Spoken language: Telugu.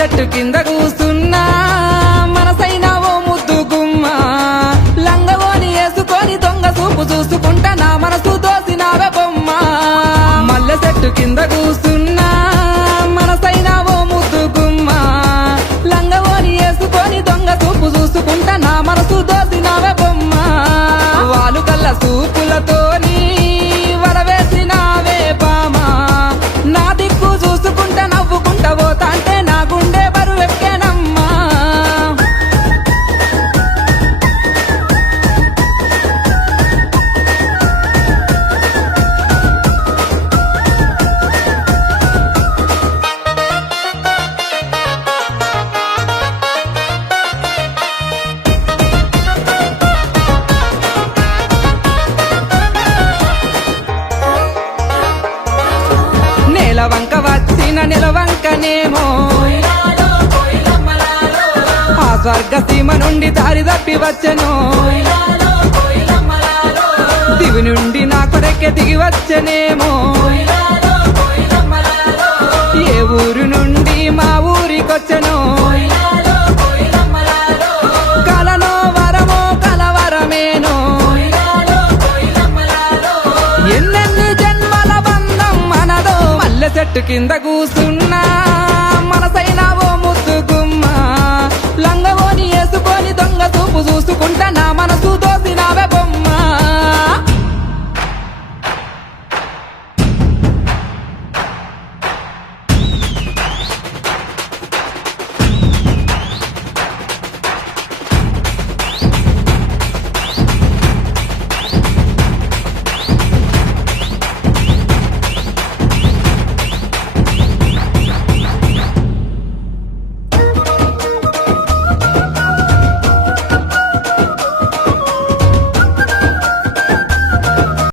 చెట్టు కింద కూస్తున్నా మనసైన ఓ ముద్దు గుమ్మ లంగవోని వేసుకొని దొంగ చూపు చూసుకుంటా నా మనసు దోసినావే బొమ్మ మల్లె చెట్టు కింద కూస్తున్నా మనసైన ఓ ముద్దు గుమ్మ లంగవోని వేసుకొని దొంగ చూపు చూసుకుంటా నా మనసు దోసినావే బొమ్మ వాలు కళ్ళ చూపులతోని వరవేసినావే బామా నా దిక్కు చూసుకుంటా నవ్వుకుంటా పోతా అంటే నా గుండె బరువెక్కేనమ్మా నెలవంక వచ్చిన నెలవంకనేమో ఆ స్వర్గ సీమ నుండి దారి తప్పి వచ్చెను దివి నుండి నా కొరకే దిగి వచ్చెనేమో ఏ ఊరు నుండి మా ఊరికొచ్చెను కలలో వరమో కలవరమేనో ఎన్నెన్ని జన్మల బంధం మనదో మల్లె చెట్టు కింద కూసున్నా మనసైన ఓ ముద్దు గుమ్మ లంగవోని వేసుకొని దొంగ చూపు చూసుకుంటా